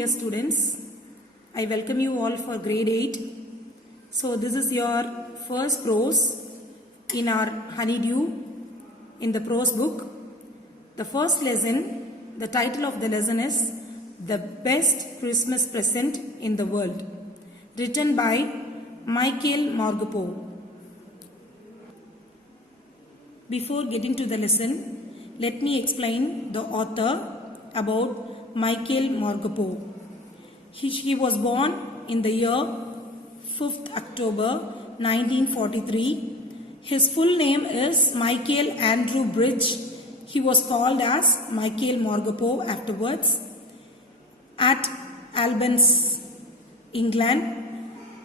dear students. I welcome you all for grade 8. So this is your first prose in our Honeydew in the prose book. The first lesson, the title of the lesson is The Best Christmas Present in the World, written by Michael Morgappo. Before getting to the lesson, let me explain the author about Michael Morgappo. He was born in the year 5th October 1943. His full name is Michael Andrew Bridge. He was called as Michael Morgappo afterwards. At Albans, England,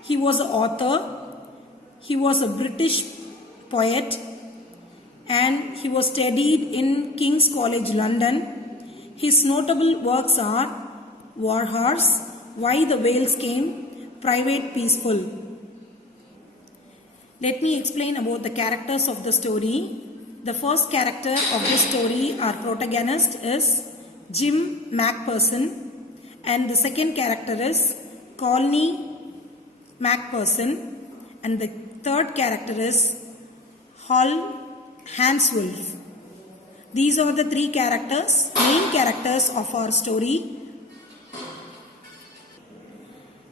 he was an author. He was a British poet and he was studied in King's College, London. His notable works are War Horse, Why the Whales Came, Private Peaceful. Let me explain about the characters of the story. The first character of this story, our protagonist, is Jim Macpherson, and the second character is Colney Macpherson, and the third character is Hal Hanswolf. These are the three characters, main characters of our story.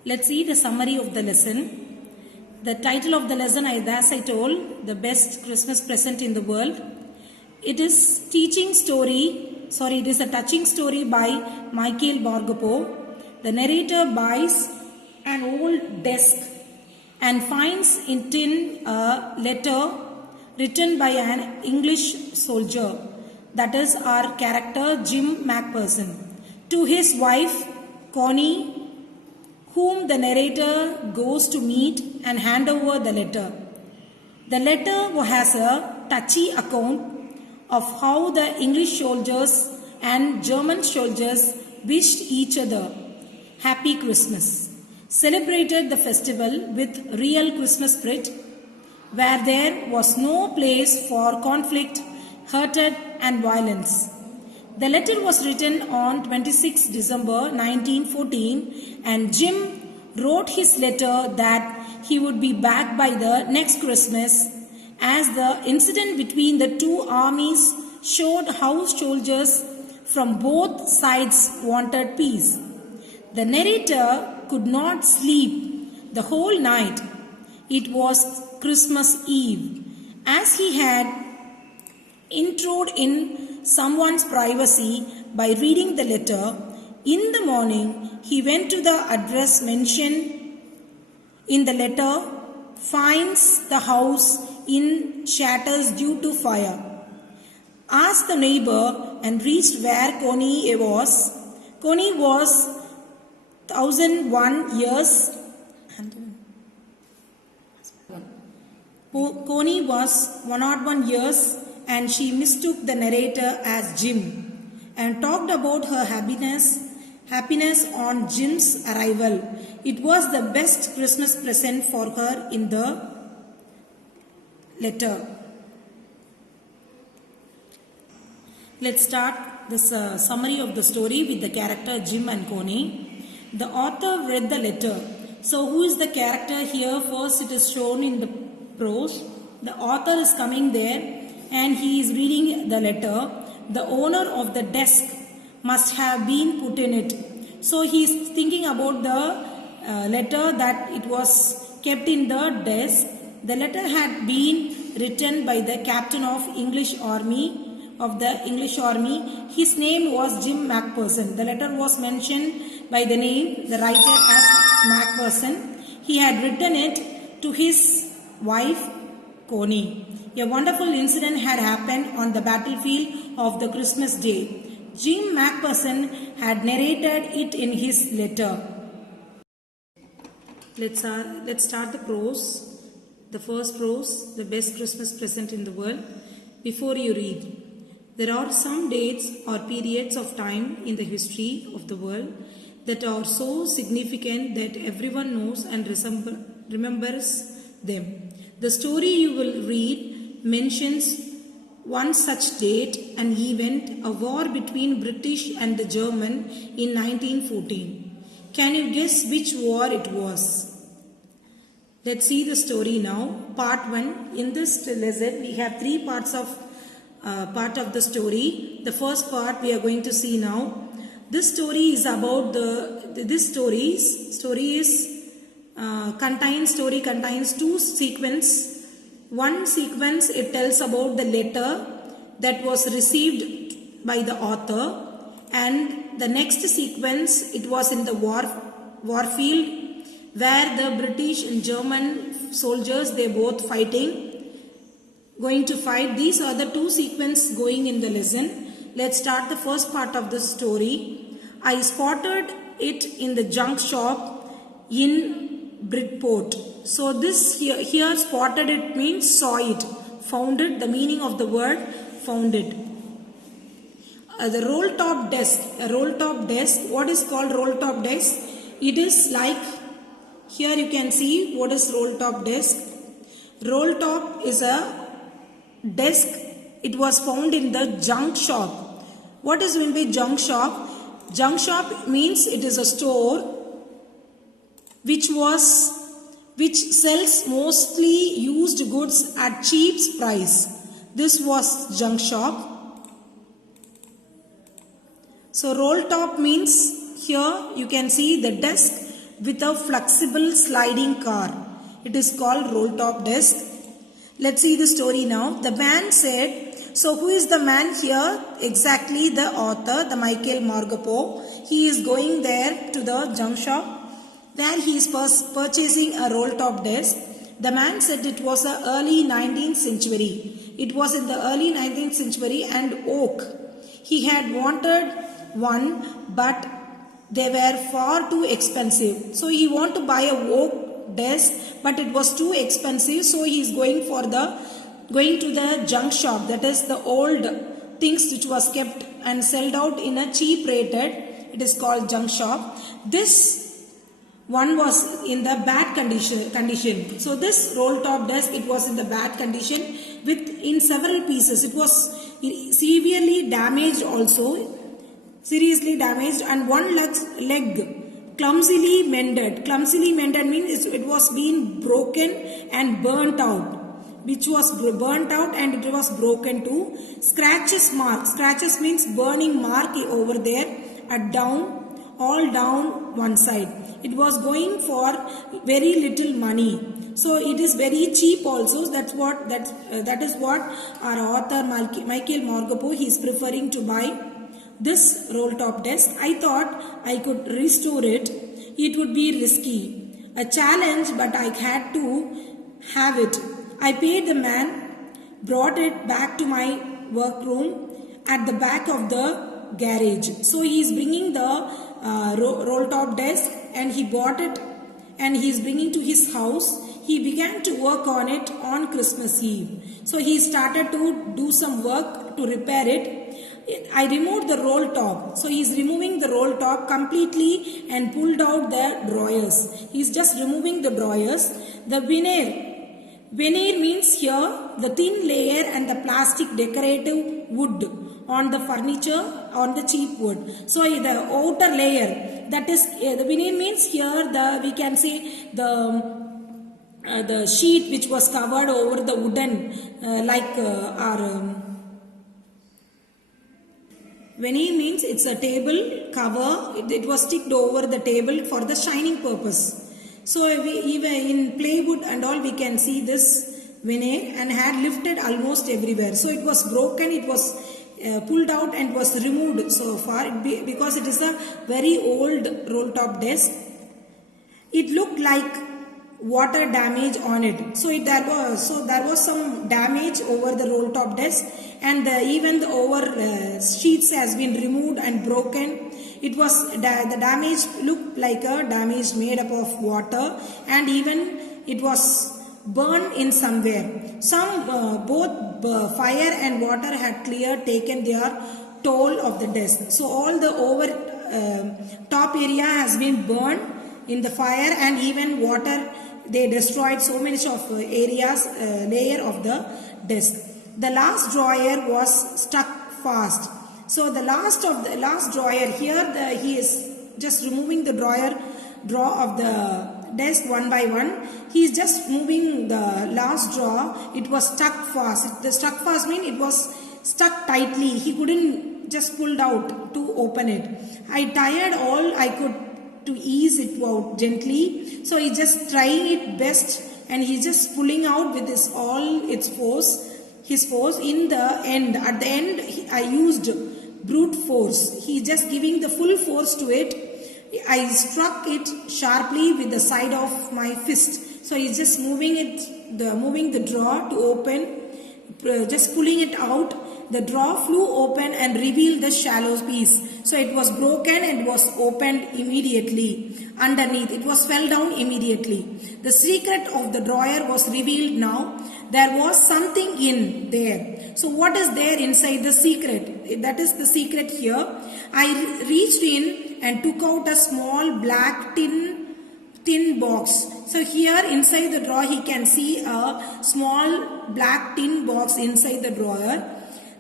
Let's see the summary of the lesson. The title of the lesson, as I told, The Best Christmas Present in the World. It is it is a touching story by Michael Morgappo. The narrator buys an old desk and finds in a letter written by an English soldier. That is our character Jim Macpherson, to his wife Connie, whom the narrator goes to meet and hand over the letter. The letter has a touchy account of how the English soldiers and German soldiers wished each other Happy Christmas, celebrated the festival with real Christmas spirit, where there was no place for conflict, hatred and violence. The letter was written on 26 December 1914 and Jim wrote his letter that he would be back by the next Christmas, as the incident between the two armies showed how soldiers from both sides wanted peace. The narrator could not sleep the whole night. It was Christmas Eve. As he had intruded in someone's privacy by reading the letter, in the morning he went to the address mentioned in the letter, finds the house in shatters due to fire. Asked the neighbor and reached where Connie was. Connie was 1,001 years. Connie was 101 years and she mistook the narrator as Jim and talked about her happiness on Jim's arrival. It was the best Christmas present for her in the letter. Let's start this summary of the story with the character Jim and Connie. The author read the letter. So who is the character here? First it is shown in the prose. The author is coming there and he is reading the letter. The owner of the desk must have been put in it. So he is thinking about the letter that it was kept in the desk. The letter had been written by the captain of the English army. His name was Jim Macpherson. The letter was mentioned by the name, the writer, as Macpherson. He had written it to his wife Connie. A wonderful incident had happened on the battlefield of the Christmas day. Jim Macpherson had narrated it in his letter. Let's start the prose. The first prose, The Best Christmas Present in the World. Before you read, there are some dates or periods of time in the history of the world that are so significant that everyone knows and remembers them. The story you will read mentions one such date and event, a war between British and the German in 1914. Can you guess which war it was? Let's see the story now. Part 1. In this lesson, we have 3 parts of part of the story. The first part we are going to see now. This story is about contains 2 sequences. One sequence, it tells about the letter that was received by the author, and the next sequence, it was in the warfield, where the British and German soldiers, they both going to fight. These are the 2 sequences going in the lesson. Let's start the first part of the story. I spotted it in the junk shop in Bridport. So this here spotted it means saw it, found it. The meaning of the word found it. The roll top desk. A roll top desk. What is called roll top desk? It is like, here you can see what is roll top desk. Roll top is a desk. It was found in the junk shop. What is meant by junk shop? Junk shop means it is a store which sells mostly used goods at cheap price. This was junk shop. So roll top means, here you can see the desk with a flexible sliding car. It is called roll top desk. Let's see the story now. The man said, so who is the man here? Exactly the author, the Michael Margopo. He is going there to the junk shop where he is purchasing a roll top desk. The man said it was the early 19th century. It was in the early 19th century and oak. He had wanted one, but they were far too expensive. So he wanted to buy a oak desk, but it was too expensive. So he is going to the junk shop. That is the old things which was kept and sold out in a cheap rated. It is called junk shop. This one was in the bad condition. So this roll top desk, it was in the bad condition in several pieces. It was severely damaged also. Seriously damaged, and one leg clumsily mended. Clumsily mended means it was being broken and burnt out. Which was burnt out and it was broken too. Scratches mark. Scratches means burning mark over there at all down one side. It was going for very little money. So it is very cheap also. That is what our author Michael Margopo, he is preferring to buy this roll top desk. I thought I could restore it. It would be risky, a challenge, but I had to have it. I paid the man, brought it back to my workroom at the back of the garage. So he is bringing the roll top desk and he bought it and he is bringing to his house. He began to work on it on Christmas Eve. So he started to do some work to repair it. I removed the roll top. So he is removing the roll top completely and pulled out the drawers. He is just removing the drawers. The veneer. Veneer means here the thin layer and the plastic decorative wood on the furniture, on the cheap wood. So the outer layer, that is the veneer means here we can say the sheet which was covered over the wooden veneer means it's a table cover. It was sticked over the table for the shining purpose. So even in plywood and all, we can see this veneer and had lifted almost everywhere. So it was broken, it was pulled out and was removed so far because it is a very old roll top desk. It looked like water damage on it. So there was some damage over the roll top desk, and even the over sheets has been removed and broken. It was the damage looked like a damage made up of water, and even it was burned in somewhere. Both fire and water had taken their toll of the desk. So all the over top area has been burned in the fire, and even water, they destroyed so many of areas layer of the desk. The last drawer was stuck fast. So the last drawer here, he is just removing the drawer of the desk one by one. He is just moving the last drawer. It was stuck fast. The stuck fast means it was stuck tightly. He couldn't just pulled out to open it. I tried all I could to ease it out gently. So he just trying it best, and he's just pulling out with his his force. In the end, at the end, I used brute force. He just giving the full force to it. I struck it sharply with the side of my fist. So he's just moving the drawer to open, just pulling it out. The drawer flew open and revealed the shallow piece. So it was broken and was opened immediately. Underneath, it was fell down immediately. The secret of the drawer was revealed now. There was something in there. So what is there inside the secret? That is the secret here. I reached in and took out a small black tin box. So here inside the drawer he can see a small black tin box inside the drawer.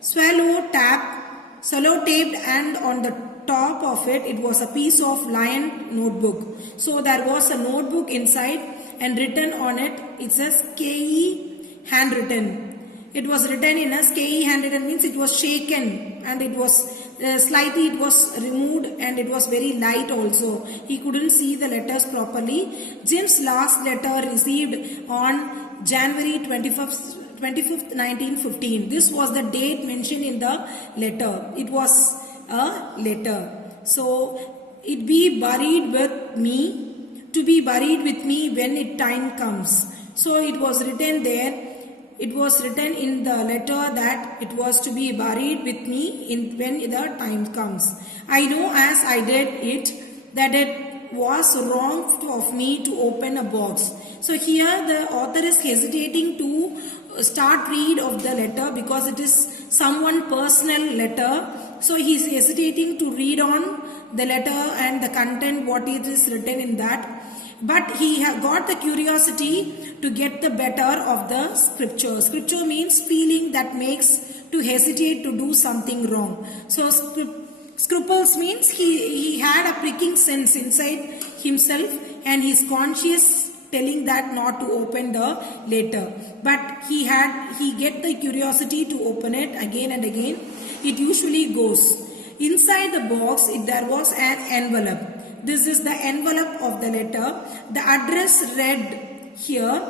Swallow taped, and on the top of it was a piece of lined notebook. So there was a notebook inside, and written on it, it says KE handwritten. It was written in a KE handwritten means it was shaken, and it was slightly it was removed, and it was very light also. He couldn't see the letters properly. Jim's last letter received on January 25th, 1915. This was the date mentioned in the letter. It was a letter. So, it be buried with me, to be buried with me when it time comes. So, it was written there. It was written in the letter that it was to be buried with me when the time comes. I know as I did it that it was wrong of me to open a box. So here the author is hesitating to start read of the letter because it is someone personal letter. So he is hesitating to read on the letter and the content what it is written in that. But he got the curiosity to get the better of the scripture. Scripture means feeling that makes to hesitate to do something wrong. So scruples means he had a pricking sense inside himself, and his conscience telling that not to open the letter. But he get the curiosity to open it again and again. It usually goes. Inside the box there was an envelope. This is the envelope of the letter. The address read here,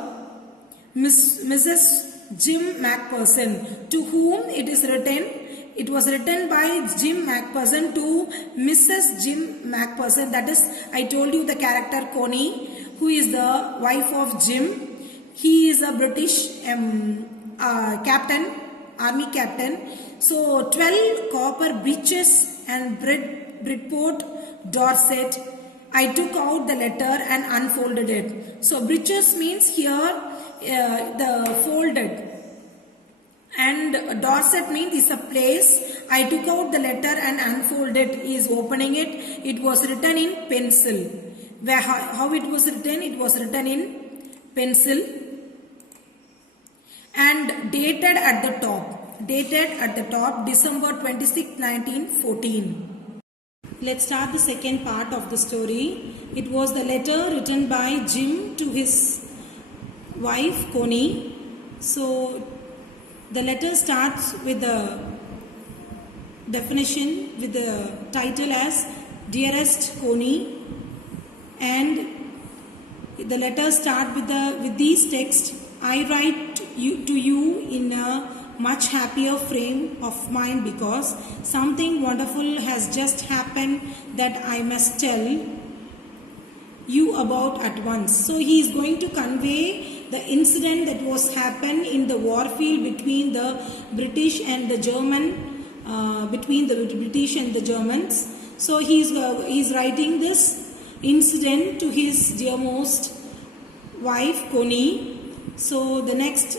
Mrs. Jim Macpherson. To whom it is written? It was written by Jim Macpherson to Mrs. Jim Macpherson. That is, I told you the character Connie, who is the wife of Jim. He is a British captain, army captain. So 12 copper breeches and Bridport, Dorset. I took out the letter and unfolded it. So breeches means here the folded, and Dorset means is a place. I took out the letter and unfolded is opening it. It was written in pencil. How it was written? It was written in pencil and dated at the top. December 26, 1914. Let's start the second part of the story. It was the letter written by Jim to his wife Connie. So the letter starts with the definition, with the title as Dearest Connie, and the letter starts with these texts. I write to you in a much happier frame of mind because something wonderful has just happened that I must tell you about at once. So he is going to convey the incident that was happened in the war field between the British and the German, between the British and the Germans. So he is writing this incident to his dearmost wife Connie. So the next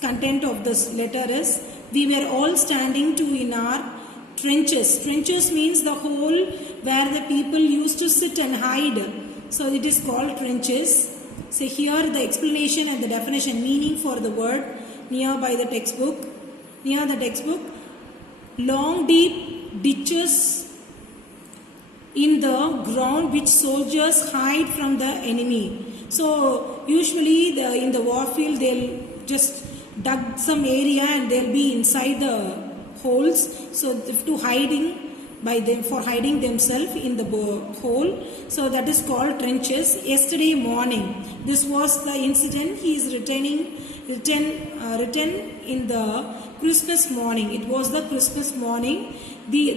content of this letter is, we were all standing to in our trenches. Trenches means the hole where the people used to sit and hide. So it is called trenches. So here the explanation and the definition, meaning for the word near the textbook. Long deep ditches in the ground which soldiers hide from the enemy. So usually in the warfield they'll just dug some area and they'll be inside the holes. So to hiding by them, for hiding themselves in the hole. So that is called trenches. Yesterday morning, this was the incident. He is written in the Christmas morning. It was the Christmas morning. The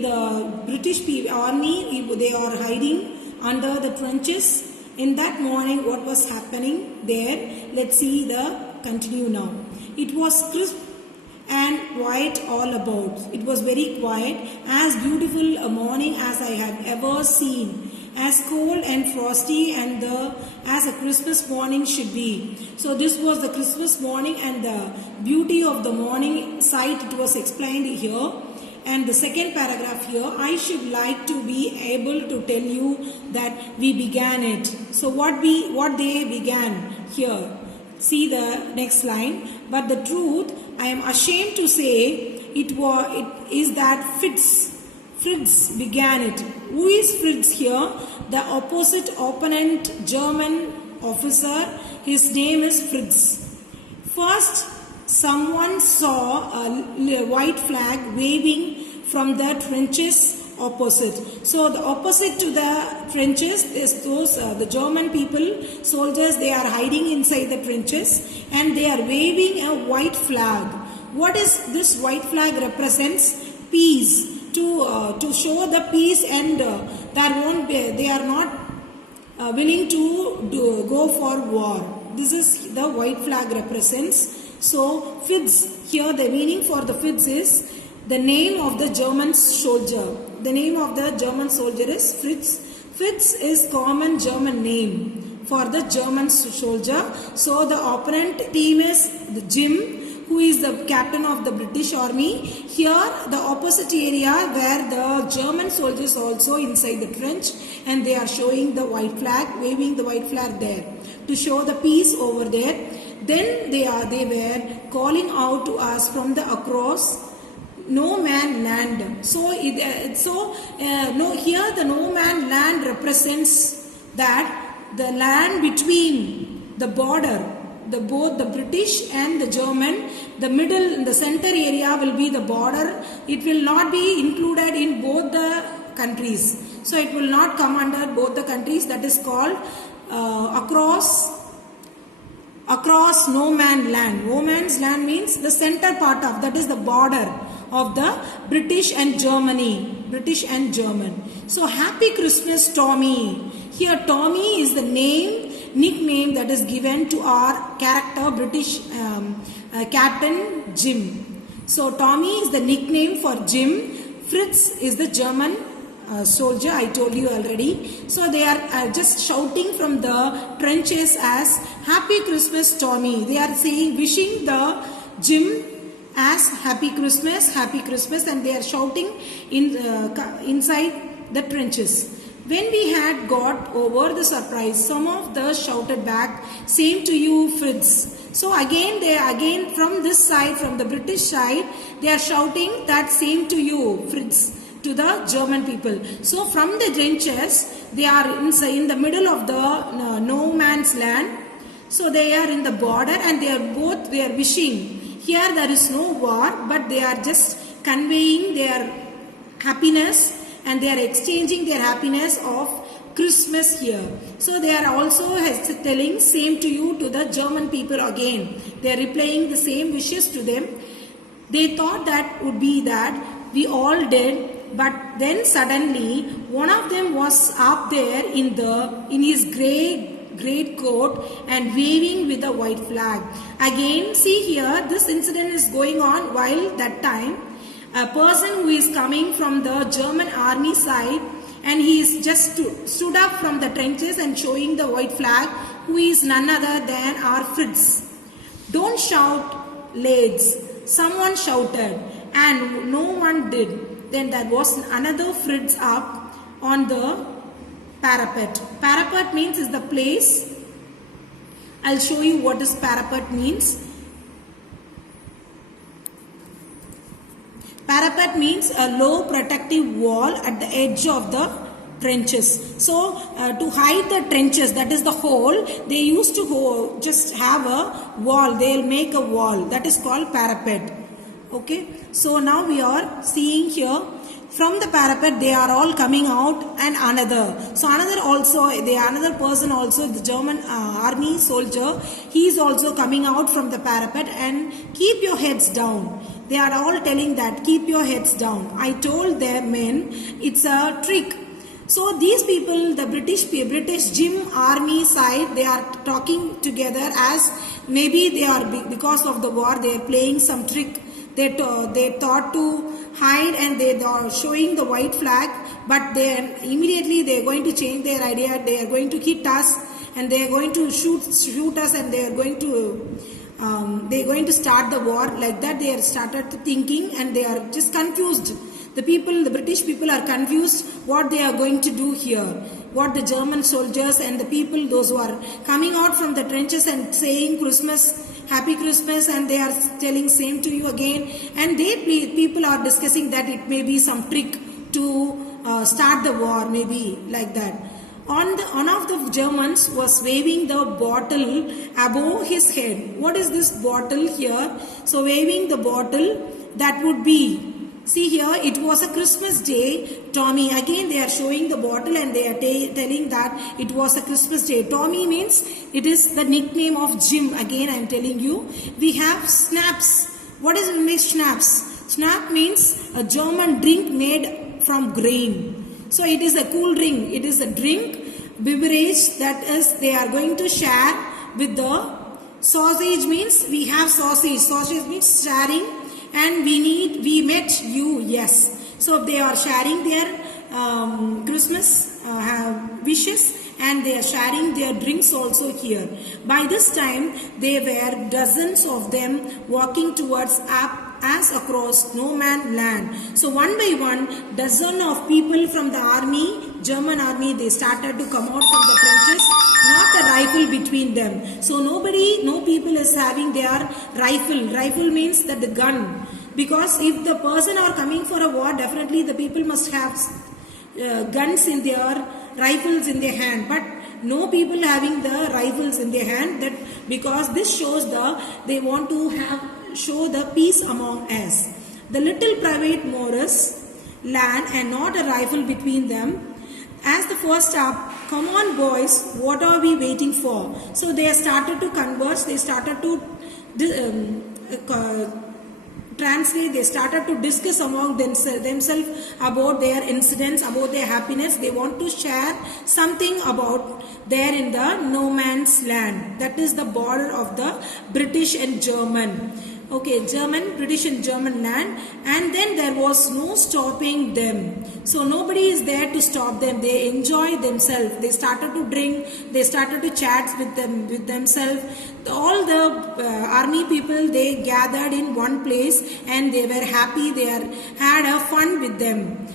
British army, they are hiding under the trenches. In that morning, what was happening there? Let's see the continue now. It was crisp and quiet all about. It was very quiet, as beautiful a morning as I had ever seen, as cold and frosty and as a Christmas morning should be. So this was the Christmas morning, and the beauty of the morning sight, it was explained here. And the second paragraph here, I should like to be able to tell you that we began it. So what they began here. See the next line. But the truth, I am ashamed to say, it is that Fritz began it. Who is Fritz here? The opponent German officer. His name is Fritz. First, someone saw a white flag waving from the trenches opposite. So the opposite to the trenches is those the German people, soldiers, they are hiding inside the trenches and they are waving a white flag. What is this white flag represents? Peace. To show the peace, and they are not willing to go for war. This is the white flag represents. So Fritz, here the meaning for the Fritz is the name of the German soldier. The name of the German soldier is Fritz. Fritz is common German name for the German soldier. So the opponent team is the Jim, who is the captain of the British army. Here the opposite area where the German soldiers also inside the trench, and they are showing the white flag, waving the white flag there to show the peace over there. Then they were calling out to us from the across no man land. So here the no man land represents that the land between the border, both the British and the German, the center area will be the border. It will not be included in both the countries. So it will not come under both the countries. That is called across no man land. No man's land means the center part of, that is the border of the British and Germany. British and German. So happy Christmas, Tommy. Here Tommy is the nickname that is given to our character, British Captain Jim. So Tommy is the nickname for Jim. Fritz is the German soldier, I told you already. So they are just shouting from the trenches as happy Christmas, Tommy. They are saying, wishing the Jim as happy Christmas, and they are shouting inside the trenches. When we had got over the surprise, some of the shouted back, same to you, Fritz. So again from this side, from the British side, they are shouting that same to you, Fritz, to the German people. So from the trenches, they are in the middle of the no man's land. So they are in the border, and they are wishing. Here there is no war, but they are just conveying their happiness, and they are exchanging their happiness of Christmas here. So they are also telling same to you to the German people again. They are replying the same wishes to them. They thought that would be that we all did, but then suddenly one of them was up there in his great coat and waving with a white flag. Again, see here, this incident is going on while that time a person who is coming from the German army side, and he is just stood up from the trenches and showing the white flag, who is none other than our Fritz. Don't shout, lads. Someone shouted, and no one did. Then there was another Fritz up on the parapet. Parapet means is the place. I'll show you what this parapet means. Parapet means a low protective wall at the edge of the trenches. So to hide the trenches, that is the hole, they used to just have a wall. They'll make a wall. That is called parapet. Okay. So now we are seeing here, from the parapet they are all coming out, and another. So another person also, the German army soldier, he is also coming out from the parapet, and keep your heads down. They are all telling that, keep your heads down. I told their men, it's a trick. So these people, the British Jim army side, they are talking together as maybe they are, because of the war, they are playing some trick. They thought to hide, and they are showing the white flag, but then immediately they are going to change their idea. They are going to hit us, and they are going to shoot us, and they are going to start the war. Like that they are started thinking, and they are just confused. The British people are confused what they are going to do here. What the German soldiers and the people, those who are coming out from the trenches and saying Christmas, Happy Christmas, and they are telling same to you again. And people are discussing that it may be some trick to start the war, maybe like that. One of the Germans was waving the bottle above his head. What is this bottle here? So waving the bottle, that would be, see here, it was a Christmas day, Tommy. Again they are showing the bottle, and they are telling that it was a Christmas day. Tommy means it is the nickname of Jim. Again I am telling you. We have schnapps. What is schnapps? Schnapps means a German drink made from grain. So it is a cool drink. It is a drink, beverage, that is they are going to share with the sausage. Means we have sausage. Sausage means sharing. And we met you, yes. So they are sharing their Christmas wishes, and they are sharing their drinks also here. By this time, there were dozens of them walking towards as across no man's land. So one by one, dozen of people from the army, German army, they started to come out from the trenches, not a rifle between them. So no people is having their rifle. Rifle means that the gun. Because if the person are coming for a war, definitely the people must have guns in their, rifles in their hand. But no people having the rifles in their hand, that because this shows they want to show the peace among us. The little private Morris land, and not a rifle between them. As the first up, come on boys, what are we waiting for? So they started to converse, they started to translate, they started to discuss among themselves about their incidents, about their happiness. They want to share something about there in the no man's land. That is the border of the British and German. Okay, British and German land, and then there was no stopping them. So nobody is there to stop them. They enjoy themselves. They started to drink. They started to chat with themselves. All the army people, they gathered in one place, and they were happy. They had a fun with them.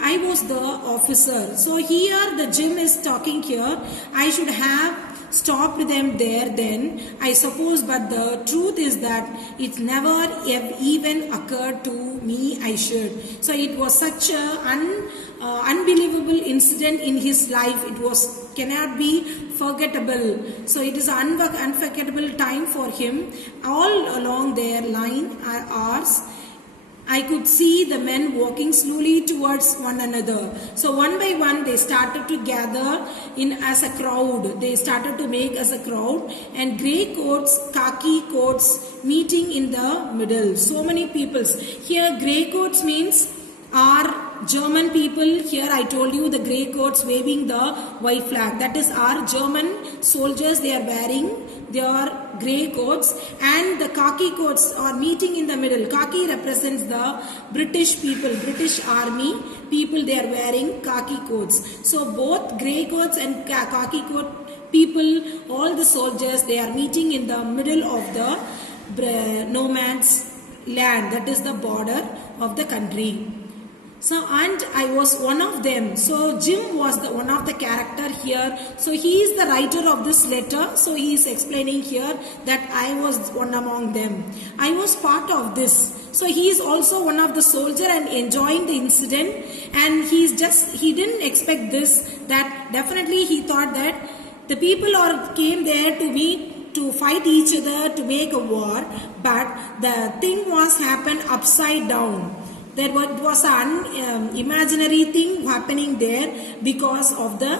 I was the officer. So here the Jim is talking here. I should have stopped them there then, I suppose, but the truth is that it never even occurred to me I should. So it was such an unbelievable incident in his life. It cannot be forgettable. So it is an unforgettable time for him. All along their line are ours. I could see the men walking slowly towards one another. So one by one they started to gather in as a crowd. They started to make as a crowd, and grey coats, khaki coats meeting in the middle. So many peoples. Here grey coats means are German people. Here I told you the grey coats waving the white flag. That is our German soldiers. They are wearing their grey coats, and the khaki coats are meeting in the middle. Khaki represents the British people, British army people. They are wearing khaki coats. So both grey coats and khaki coat people, all the soldiers, they are meeting in the middle of the no man's land. That is the border of the country. So, and I was one of them. So, Jim was the one of the character here. So, he is the writer of this letter. So, he is explaining here that I was one among them. I was part of this. So, he is also one of the soldier and enjoying the incident. And he didn't expect this. That definitely he thought that the people came there to meet, to fight each other, to make a war. But the thing was happened upside down. There was an imaginary thing happening there because of the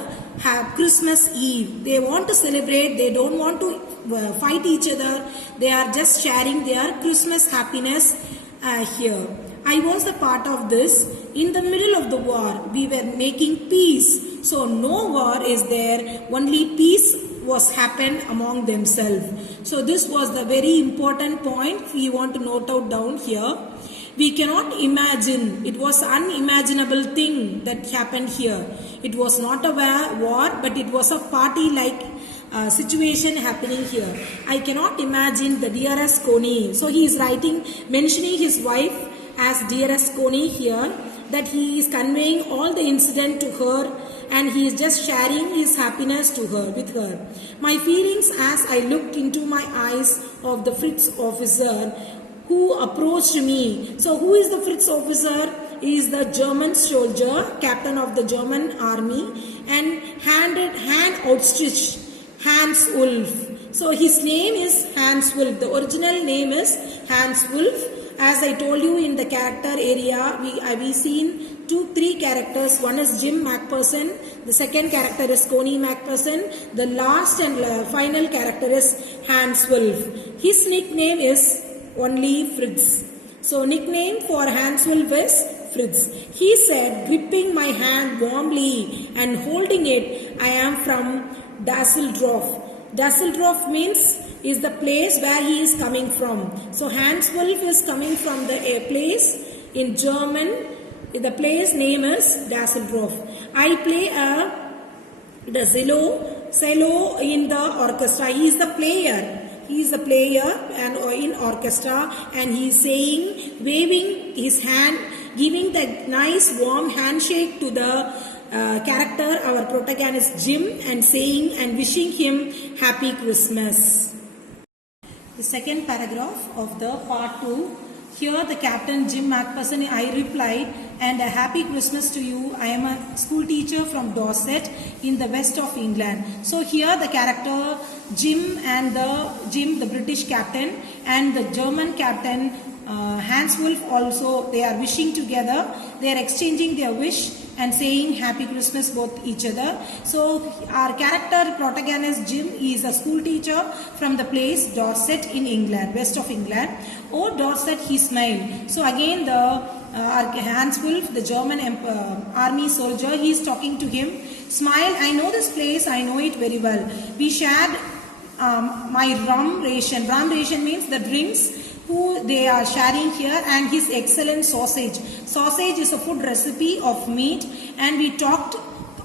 Christmas Eve. They want to celebrate. They don't want to fight each other. They are just sharing their Christmas happiness here. I was a part of this. In the middle of the war, we were making peace. So no war is there. Only peace was happened among themselves. So this was the very important point we want to note out down here. We cannot imagine. It was unimaginable thing that happened here. It was not a war, but it was a party-like situation happening here. I cannot imagine the dearest Connie. So he is writing, mentioning his wife as dearest Connie here, that he is conveying all the incident to her and he is just sharing his happiness to her, with her. My feelings as I looked into my eyes of the Fritz officer who approached me. So who is the Fritz officer? He is the German soldier, captain of the German army, and hand outstretched, Hans Wolf. So his name is Hans Wolf. The original name is Hans Wolf. As I told you, in the character area, we seen 3 characters. One is Jim Macpherson. The second character is Connie Macpherson. The last and final character is Hans Wolf. His nickname is only Fritz. So nickname for Hans Wolf is Fritz. He said, gripping my hand warmly and holding it, I am from Dusseldorf. Dusseldorf means is the place where he is coming from. So Hans Wolf is coming from the place in German. The place name is Dusseldorf. I play the cello in the orchestra. He is the player. He is a player and in orchestra, and he is saying, waving his hand, giving the nice warm handshake to the character, our protagonist Jim, and saying and wishing him happy Christmas. The second paragraph of the part 2. Here the captain Jim Macpherson, I replied, and a happy Christmas to you. I am a school teacher from Dorset in the west of England. So here the character Jim and the British captain and the German captain Hans Wolf also, they are wishing together. They are exchanging their wish and saying happy Christmas both each other. So our character protagonist Jim is a school teacher from the place Dorset in England, west of England. Oh Dorset, he smiled. So again Hans Wolf, the German army soldier, he is talking to him. Smile, I know this place, I know it very well. We shared my rum ration. Rum ration means the drinks who they are sharing here, and his excellent sausage. Sausage is a food recipe of meat, and we talked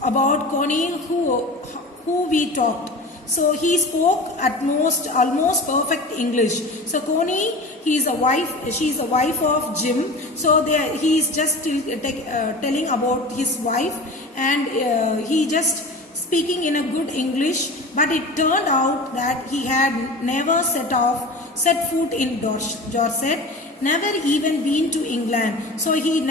about Connie who we talked. So he spoke at almost perfect English. So Connie, she is a wife of Jim. So he is just telling about his wife, and he just speaking in a good English, but it turned out that he had never set foot in Dorset, never even been to England. So he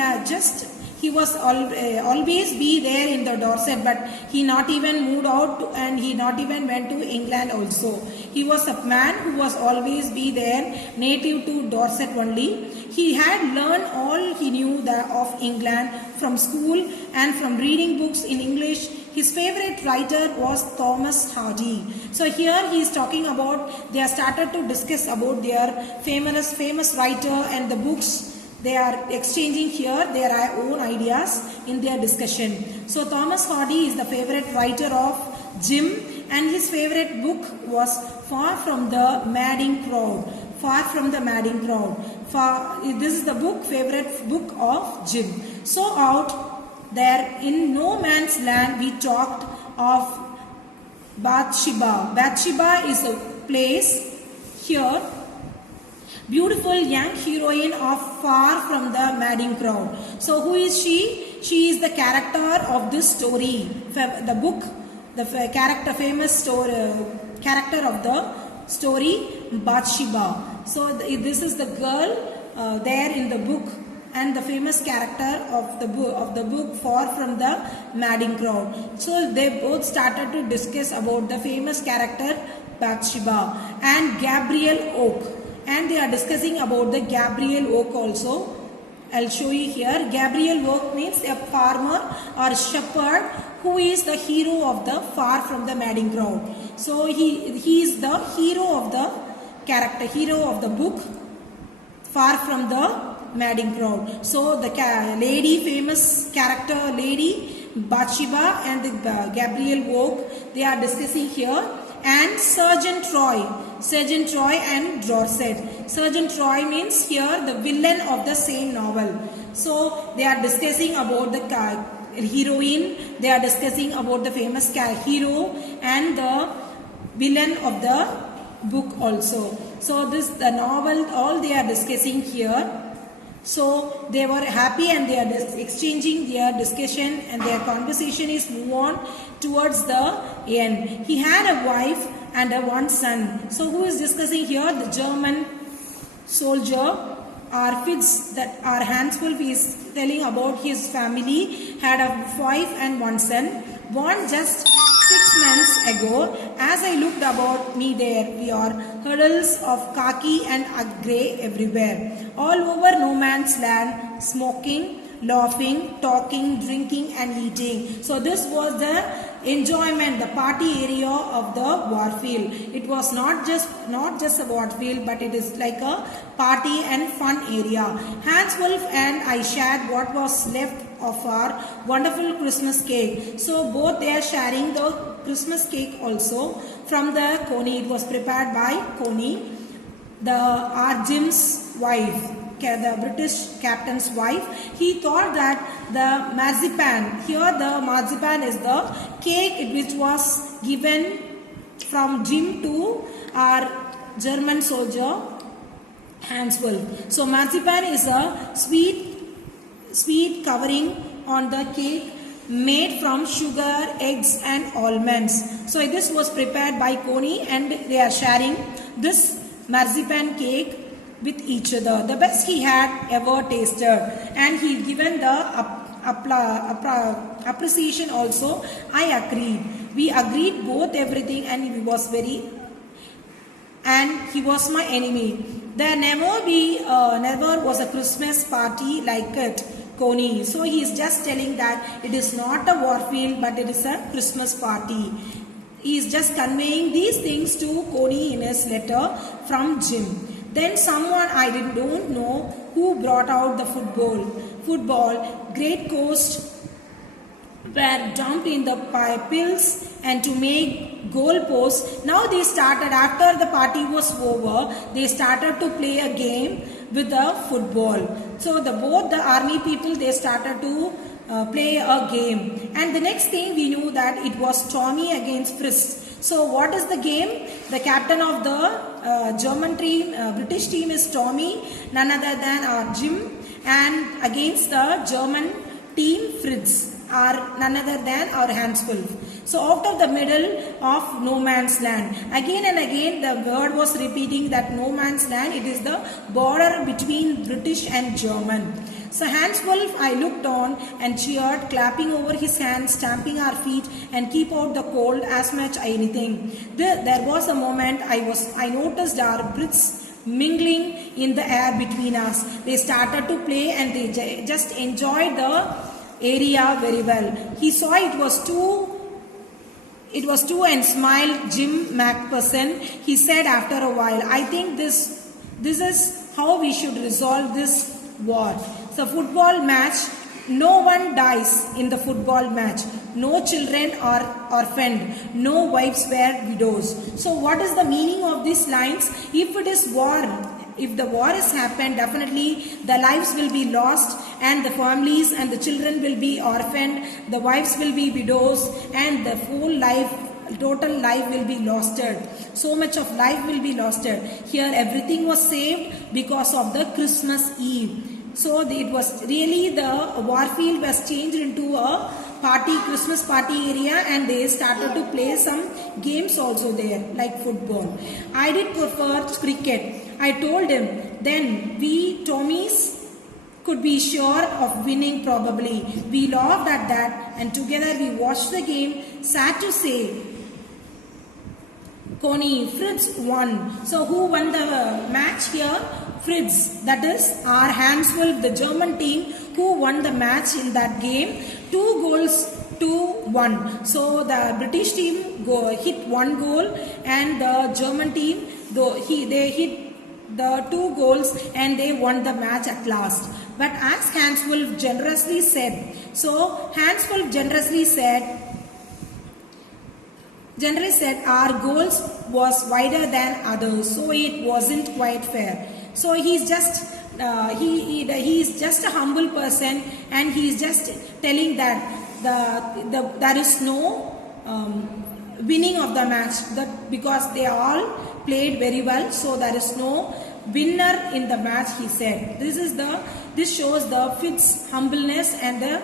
was always be there in the Dorset, but he not even moved out and he not even went to England also. He was a man who was always be there, native to Dorset only. He had learned all he knew of England from school and from reading books in English. His favorite writer was Thomas Hardy. So here he is talking about, they have started to discuss about their famous writer and the books. They are exchanging here their own ideas in their discussion. So Thomas Hardy is the favorite writer of Jim, and his favorite book was Far from the Madding Crowd. Far from the Madding Crowd. This is the favorite book of Jim. So out there in no man's land we talked of Bathsheba. Bathsheba is a place here Beautiful young heroine of Far from the Madding Crowd. So who is she? She is the character of this story. The book, the character, famous story, character of the story, Bathsheba. So this is the girl there in the book, and the famous character of the book Far from the Madding Crowd. So they both started to discuss about the famous character Bathsheba and Gabriel Oak, and they are discussing about the Gabriel Oak also. I'll show you here. Gabriel Oak means a farmer or shepherd who is the hero of the Far from the Madding Crowd. So he is the hero of the character, hero of the book Far from the Madding Crowd. So the lady, famous character lady Bathsheba and the Gabriel Oak, they are discussing here. And Sergeant Troy and Dorset. Sergeant Troy means here the villain of the same novel. So they are discussing about the heroine, they are discussing about the famous hero and the villain of the book also. So this the novel, all they are discussing here. So they were happy and they are exchanging their discussion, and their conversation is move on towards the end. He had a wife and one son. So who is discussing here? The German soldier or Fitz, that our Hanswolf is telling about his family, had a wife and one son, born just 6 months ago. As I looked about me, there we are hurdles of khaki and grey everywhere, all over no man's land, smoking, laughing, talking, drinking and eating. So this was the enjoyment, the party area of the warfield. It was not just a warfield, but it is like a party and fun area. Hanswolf and I shared what was left of our wonderful Christmas cake. So both they are sharing the Christmas cake also from the Coney. It was prepared by Coney, our Jim's wife, the British captain's wife. He thought that the marzipan, here the marzipan is the cake which was given from Jim to our German soldier Hanswolf. So marzipan is a sweet covering on the cake made from sugar, eggs and almonds. So this was prepared by Coney, and they are sharing this marzipan cake with each other. The best he had ever tasted, and he given the appreciation also. I agreed. We agreed both everything, and he was my enemy. There never was a Christmas party like it, Coney. So he is just telling that it is not a warfield, but it is a Christmas party. He is just conveying these things to Coney in his letter from Jim. Then someone I don't know who brought out the football. Great Coast were dumped in the pills and to make goal posts. Now they started, after the party was over, they started to play a game with the football. So both the army people, they started to play a game. And the next thing we knew that it was Tommy against Frisk. So what is the game? The captain of the German team, British team is Tommy, none other than our Jim, and against the German team Fritz, are none other than our Hanswolf. So after the middle of no man's land, again and again the word was repeating that no man's land, it is the border between British and German. So Hanswolf, I looked on and cheered, clapping over his hands, stamping our feet and keep out the cold as much anything. There was a moment I noticed our Brits mingling in the air between us. They started to play and they just enjoyed the area very well. He saw it was two and smiled. Jim Macpherson, he said after a while, I think this is how we should resolve this war. So football match, no one dies in the football match. No children are orphaned. No wives were widows. So what is the meaning of these lines? If it is war, if the war has happened, definitely the lives will be lost and the families and the children will be orphaned, the wives will be widows and the whole life total life will be lost. So much of life will be lost. Here everything was saved because of the Christmas Eve. So it was really, the warfield was changed into a party, Christmas party area, and they started to play some games also there, like football. I did prefer cricket. I told him, then we Tommies could be sure of winning probably. We laughed at that, and together we watched the game. Sad to say, Connie, Fritz won. So who won the match here? Fritz, that is our Hans Wolf, the German team, who won the match in that game. 2 goals to 1. So the British team hit 1 goal, and the German team, they hit the 2 goals, and they won the match at last. But as Hans Wolf generously said, our goals was wider than others, so it wasn't quite fair. So he's just he is just a humble person, and he is just telling that there is no winning of the match, that because they all played very well, so there is no winner in the match, he said. This shows the Fitz humbleness and the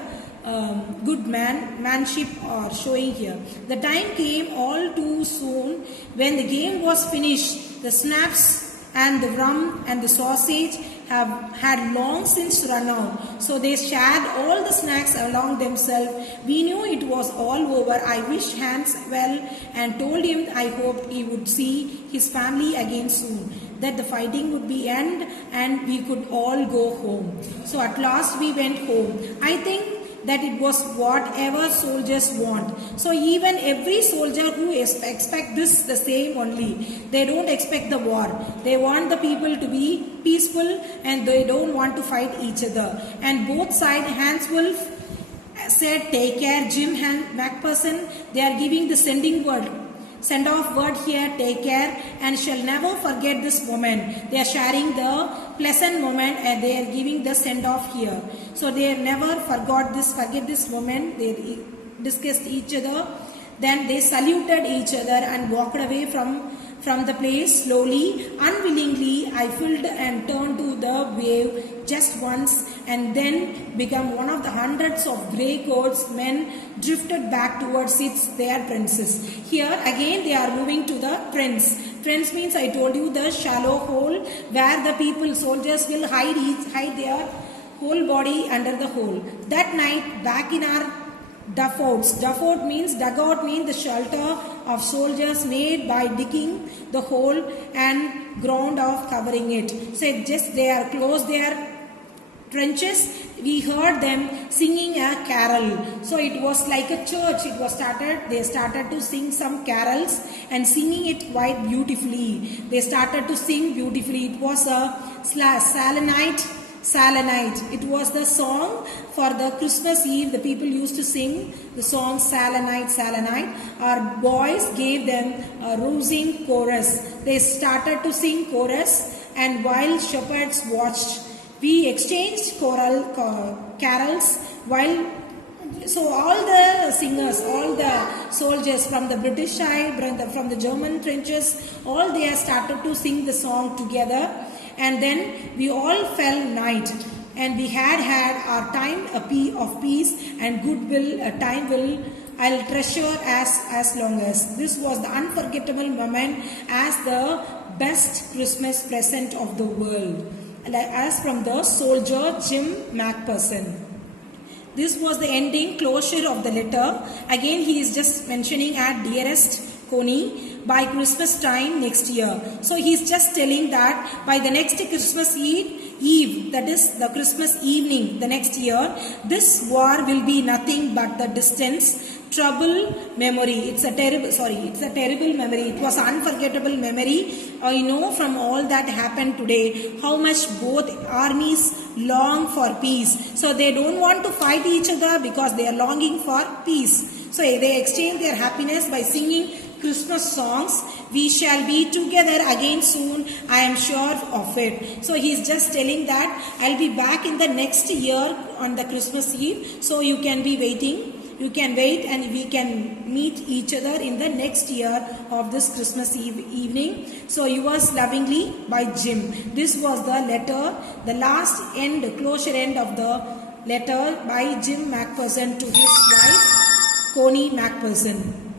good manship are showing here. The time came all too soon when the game was finished. The snaps and the rum and the sausage have had long since run out. So they shared all the snacks along themselves. We knew it was all over. I wished Hans well and told him I hoped he would see his family again soon, that the fighting would be end and we could all go home. So at last we went home. I think that it was whatever soldiers want. So even every soldier who expect this the same only. They don't expect the war. They want the people to be peaceful, and they don't want to fight each other. And both sides, Hans Wolf said, take care. Jim Macpherson, they are giving the send-off word here, take care, and shall never forget this moment. They are sharing the pleasant moment, and they are giving the send-off here. So they never forget this moment. They discussed each other. Then they saluted each other and walked away from the place slowly. Unwillingly, I filled and turned to the wave just once, and then become one of the hundreds of grey coats men drifted back towards their princes. Here again they are moving to the Prince. Prince means, I told you, the shallow hole where the soldiers will hide their whole body under the hole. That night, back in our dugout means the shelter of soldiers made by digging the hole and ground of covering it. So just they are close their trenches. We heard them singing a carol. So it was like a church. They started to sing some carols and singing it quite beautifully. They started to sing beautifully. It was a Silent Night. It was the song for the Christmas Eve. The people used to sing the song Silent Night, Silent Night. Our boys gave them a rousing chorus. They started to sing chorus, and while shepherds watched, we exchanged carols while. So all the singers, all the soldiers from the British side, from the German trenches, all they started to sing the song together. And then we all fell night, and we had our time of peace and goodwill, a time I'll treasure as long as. This was the unforgettable moment as the best Christmas present of the world, as from the soldier Jim Macpherson. This was the ending closure of the letter. Again, he is just mentioning at dearest Connie, by Christmas time next year. So he is just telling that by the next Christmas Eve, that is the Christmas evening, the next year, this war will be nothing but the distance, trouble, memory. It's a terrible memory. It was an unforgettable memory. I know from all that happened today how much both armies long for peace. So they don't want to fight each other because they are longing for peace. So they exchange their happiness by singing Christmas songs. We shall be together again soon, I am sure of it. So he's just telling that I'll be back in the next year on the Christmas Eve. So you can be waiting You can wait and we can meet each other in the next year of this Christmas evening. So yours lovingly by Jim. This was the letter, the last end, closure end of the letter by Jim Macpherson to his wife Connie Macpherson.